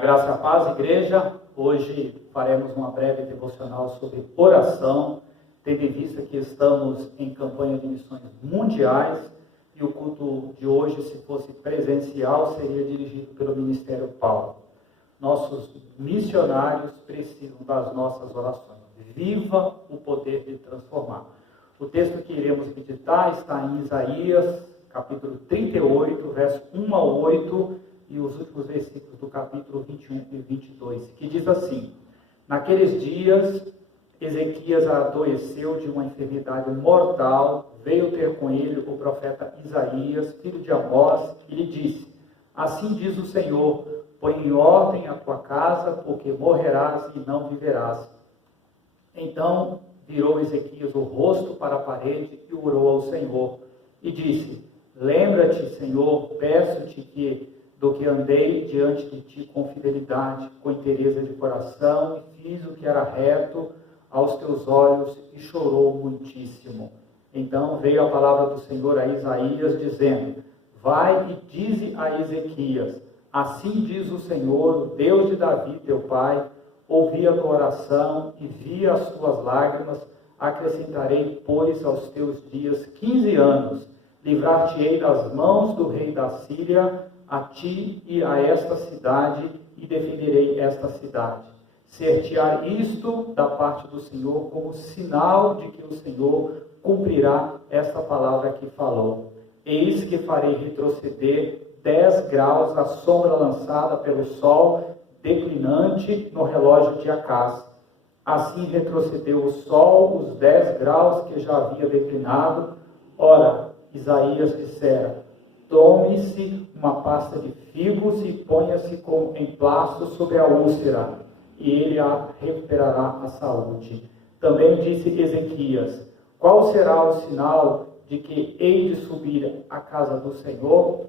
graça e a paz, igreja. Hoje faremos uma breve devocional sobre oração, tendo em vista que estamos em campanha de missões mundiais e o culto de hoje, se fosse presencial, seria dirigido pelo Ministério Paulo. Nossos missionários precisam das nossas orações. Viva o poder de transformar. O texto que iremos meditar está em Isaías, capítulo 38, verso 1 a 8, e os últimos versículos do capítulo 21 e 22, que diz assim: Naqueles dias, Ezequias adoeceu de uma enfermidade mortal, veio ter com ele o profeta Isaías, filho de Amós, e lhe disse: Assim diz o Senhor, põe em ordem a tua casa, porque morrerás e não viverás. Então virou Ezequias o rosto para a parede e orou ao Senhor, e disse: Lembra-te, Senhor, peço-te do que andei diante de ti com fidelidade, com inteireza de coração, e fiz o que era reto aos teus olhos, e chorou muitíssimo. Então veio a palavra do Senhor a Isaías, dizendo: Vai e dize a Ezequias: Assim diz o Senhor, o Deus de Davi, teu pai, ouvi a tua oração e vi as tuas lágrimas, acrescentarei, pois, aos teus dias 15 anos, livrar-te-ei das mãos do rei da Síria, a ti e a esta cidade, e defenderei esta cidade. Ser-te-á isto da parte do Senhor como sinal de que o Senhor cumprirá esta palavra que falou. Eis que farei retroceder 10 graus a sombra lançada pelo sol declinante no relógio de Acás. Assim retrocedeu o sol os 10 graus que já havia declinado. Ora, Isaías dissera: Tome-se uma pasta de figos e ponha-se com emplasto sobre a úlcera, e ele recuperará a saúde. Também disse Ezequias: Qual será o sinal de que hei de subir à casa do Senhor?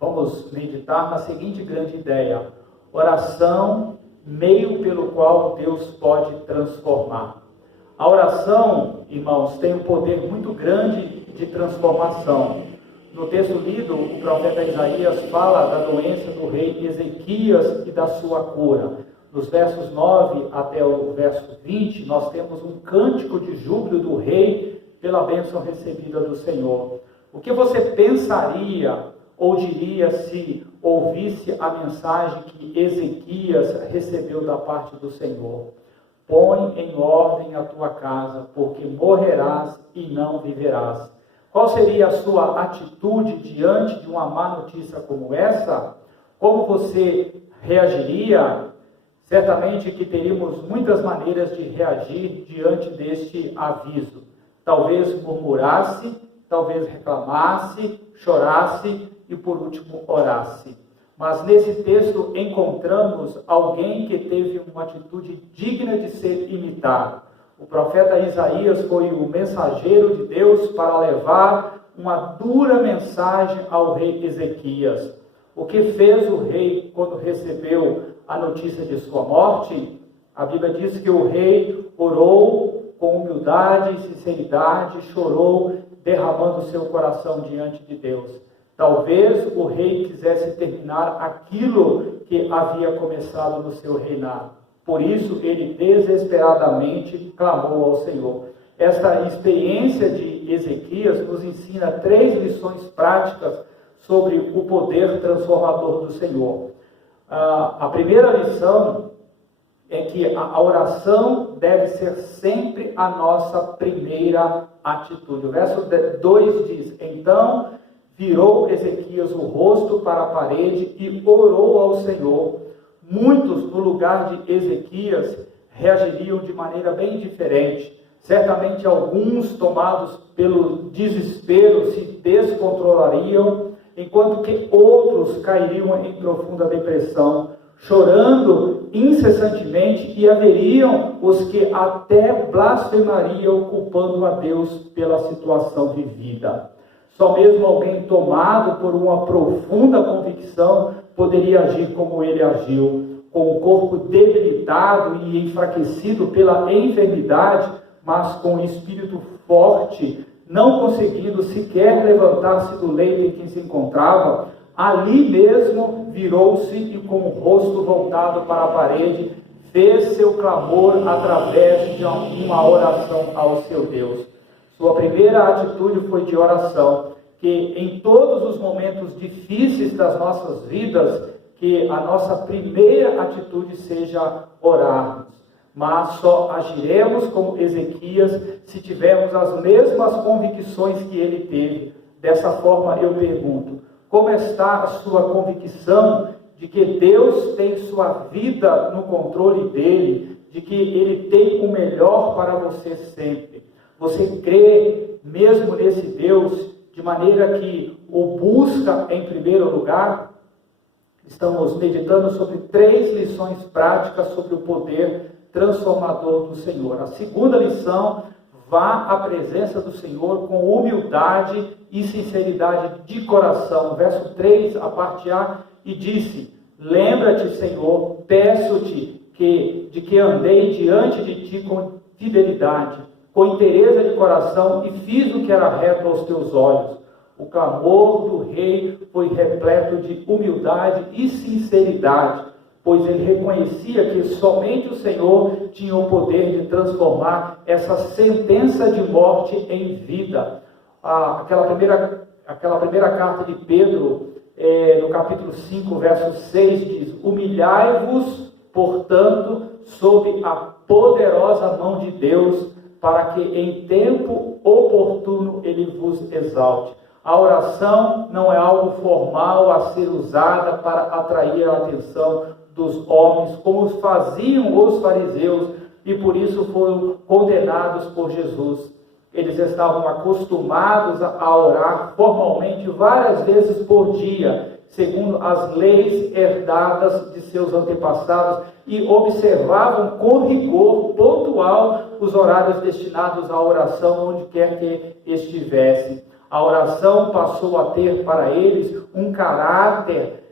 Vamos meditar na seguinte grande ideia: oração, meio pelo qual Deus pode transformar. A oração, irmãos, tem um poder muito grande de transformação. No texto lido, o profeta Isaías fala da doença do rei Ezequias e da sua cura. Nos versos 9 até o verso 20, nós temos um cântico de júbilo do rei pela bênção recebida do Senhor. O que você pensaria ou diria se ouvisse a mensagem que Ezequias recebeu da parte do Senhor? Põe em ordem a tua casa, porque morrerás e não viverás. Qual seria a sua atitude diante de uma má notícia como essa? Como você reagiria? Certamente que teríamos muitas maneiras de reagir diante deste aviso. Talvez murmurasse, talvez reclamasse, chorasse e por último orasse. Mas nesse texto encontramos alguém que teve uma atitude digna de ser imitado. O profeta Isaías foi o mensageiro de Deus para levar uma dura mensagem ao rei Ezequias. O que fez o rei quando recebeu a notícia de sua morte? A Bíblia diz que o rei orou com humildade e sinceridade, chorou, derramando seu coração diante de Deus. Talvez o rei quisesse terminar aquilo que havia começado no seu reinado. Por isso, ele desesperadamente clamou ao Senhor. Esta experiência de Ezequias nos ensina 3 lições práticas sobre o poder transformador do Senhor. A primeira lição é que a oração deve ser sempre a nossa primeira atitude. O verso 2 diz: Então virou Ezequias o rosto para a parede e orou ao Senhor. Muitos, no lugar de Ezequias, reagiriam de maneira bem diferente. Certamente alguns, tomados pelo desespero, se descontrolariam, enquanto que outros cairiam em profunda depressão, chorando incessantemente, e haveriam os que até blasfemariam, culpando a Deus pela situação vivida. Só mesmo alguém tomado por uma profunda convicção poderia agir como ele agiu, com o corpo debilitado e enfraquecido pela enfermidade, mas com o espírito forte, não conseguindo sequer levantar-se do leito em que se encontrava. Ali mesmo virou-se e com o rosto voltado para a parede, fez seu clamor através de uma oração ao seu Deus. Sua primeira atitude foi de oração, que em todos os momentos difíceis das nossas vidas, que a nossa primeira atitude seja orarmos. Mas só agiremos como Ezequias se tivermos as mesmas convicções que ele teve. Dessa forma eu pergunto, como está a sua convicção de que Deus tem sua vida no controle dele, de que ele tem o melhor para você sempre? Você crê mesmo nesse Deus, de maneira que o busca em primeiro lugar? Estamos meditando sobre 3 lições práticas sobre o poder transformador do Senhor. A segunda lição: vá à presença do Senhor com humildade e sinceridade de coração. Verso 3, a parte A, e disse: lembra-te, Senhor, peço-te de que andei diante de ti com fidelidade, com inteireza de coração, e fiz o que era reto aos teus olhos. O clamor do rei foi repleto de humildade e sinceridade, pois ele reconhecia que somente o Senhor tinha o poder de transformar essa sentença de morte em vida. Aquela primeira carta de Pedro, no capítulo 5, verso 6, diz: humilhai-vos, portanto, sob a poderosa mão de Deus, para que em tempo oportuno ele vos exalte. A oração não é algo formal a ser usada para atrair a atenção dos homens, como faziam os fariseus, e por isso foram condenados por Jesus. Eles estavam acostumados a orar formalmente várias vezes por dia, segundo as leis herdadas de seus antepassados, e observavam com rigor pontual os horários destinados à oração, onde quer que estivessem. A oração passou a ter para eles um caráter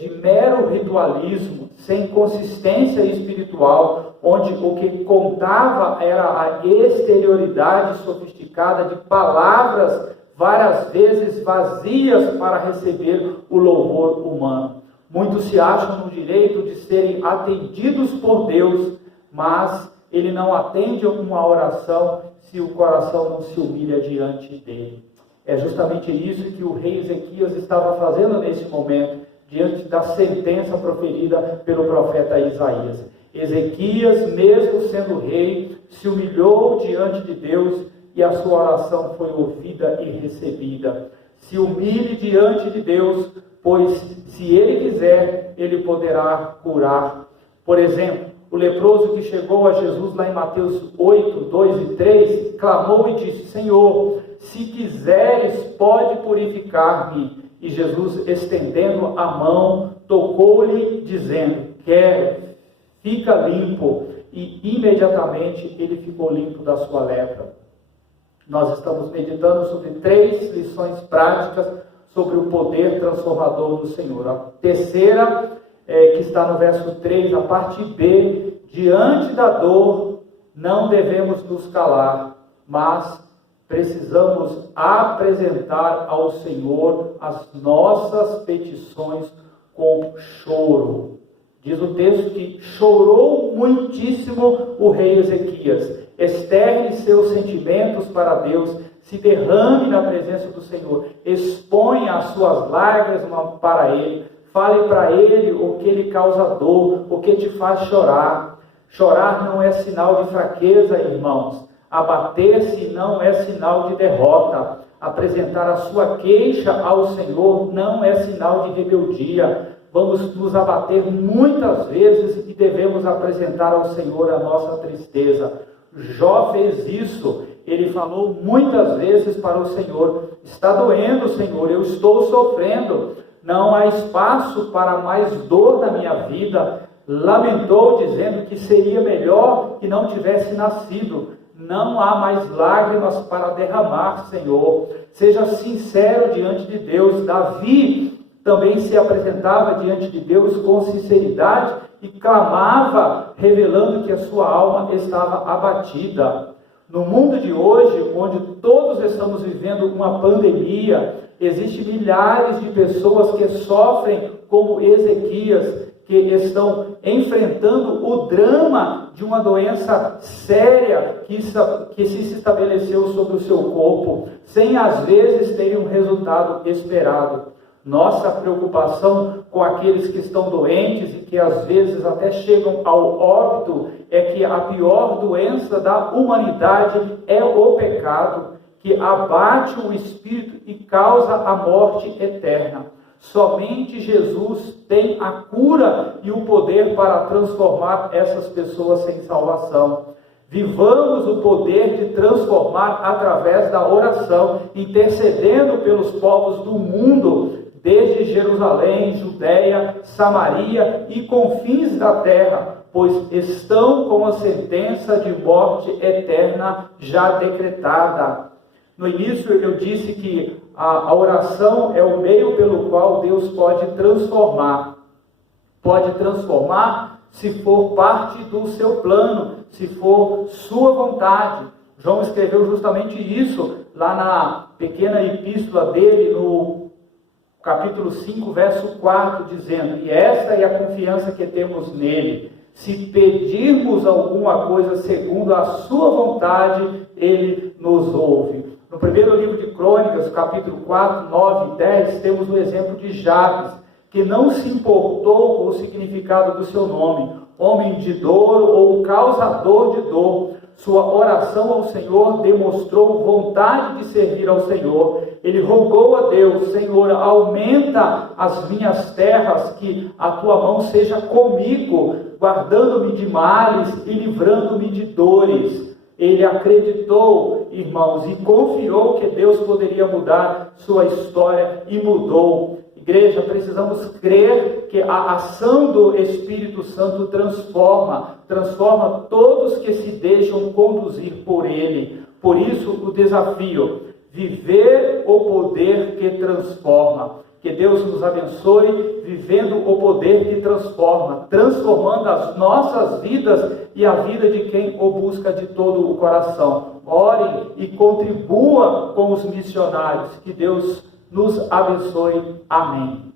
de mero ritualismo, sem consistência espiritual, onde o que contava era a exterioridade sofisticada de palavras várias vezes vazias para receber o louvor humano. Muitos se acham no direito de serem atendidos por Deus, mas ele não atende uma oração se o coração não se humilha diante dele. É justamente isso que o rei Ezequias estava fazendo nesse momento, diante da sentença proferida pelo profeta Isaías. Ezequias, mesmo sendo rei, se humilhou diante de Deus e a sua oração foi ouvida e recebida. Se humilhe diante de Deus, pois se ele quiser, ele poderá curar. Por exemplo, o leproso que chegou a Jesus lá em Mateus 8, 2 e 3, clamou e disse: Senhor, se quiseres, pode purificar-me. E Jesus, estendendo a mão, tocou-lhe, dizendo: quero, fica limpo. E imediatamente ele ficou limpo da sua lepra. Nós estamos meditando sobre 3 lições práticas sobre o poder transformador do Senhor. A terceira, que está no verso 3, a parte B: diante da dor não devemos nos calar, mas precisamos apresentar ao Senhor as nossas petições com choro. Diz o texto que chorou muitíssimo o rei Ezequias. Externe seus sentimentos para Deus, se derrame na presença do Senhor, exponha as suas lágrimas para Ele, fale para Ele o que lhe causa dor, o que te faz chorar. Chorar não é sinal de fraqueza, irmãos. Abater-se não é sinal de derrota. Apresentar a sua queixa ao Senhor não é sinal de rebeldia. Vamos nos abater muitas vezes e devemos apresentar ao Senhor a nossa tristeza. Jó fez isso. Ele falou muitas vezes para o Senhor: está doendo, Senhor, eu estou sofrendo. Não há espaço para mais dor na minha vida. Lamentou, dizendo que seria melhor que não tivesse nascido. Não há mais lágrimas para derramar, Senhor. Seja sincero diante de Deus. Davi também se apresentava diante de Deus com sinceridade e clamava, revelando que a sua alma estava abatida. No mundo de hoje, onde todos estamos vivendo uma pandemia, Existem milhares de pessoas que sofrem como Ezequias, que estão enfrentando o drama de uma doença séria que se estabeleceu sobre o seu corpo, sem às vezes terem um resultado esperado. Nossa preocupação com aqueles que estão doentes e que às vezes até chegam ao óbito é que a pior doença da humanidade é o pecado, que abate o espírito e causa a morte eterna. Somente Jesus tem a cura e o poder para transformar essas pessoas sem salvação. Vivamos o poder de transformar através da oração, intercedendo pelos povos do mundo, desde Jerusalém, Judeia, Samaria e confins da terra, pois estão com a sentença de morte eterna já decretada. No início eu disse que a oração é o meio pelo qual Deus pode transformar. Pode transformar se for parte do seu plano, se for sua vontade. João escreveu justamente isso lá na pequena epístola dele, no capítulo 5, verso 4, dizendo: e esta é a confiança que temos nele. Se pedirmos alguma coisa segundo a sua vontade, ele nos ouve. No primeiro livro de Crônicas, capítulo 4, 9 e 10, temos o exemplo de Jabes, que não se importou com o significado do seu nome, homem de dor ou causador de dor. Sua oração ao Senhor demonstrou vontade de servir ao Senhor. Ele rogou a Deus: Senhor, aumenta as minhas terras, que a tua mão seja comigo, guardando-me de males e livrando-me de dores. Ele acreditou, irmãos, e confiou que Deus poderia mudar sua história, e mudou. Igreja, precisamos crer que a ação do Espírito Santo transforma todos que se deixam conduzir por Ele. Por isso, o desafio: viver o poder que transforma. Que Deus nos abençoe vivendo o poder que transforma, transformando as nossas vidas e a vida de quem o busca de todo o coração. Orem e contribuam com os missionários. Que Deus nos abençoe. Amém.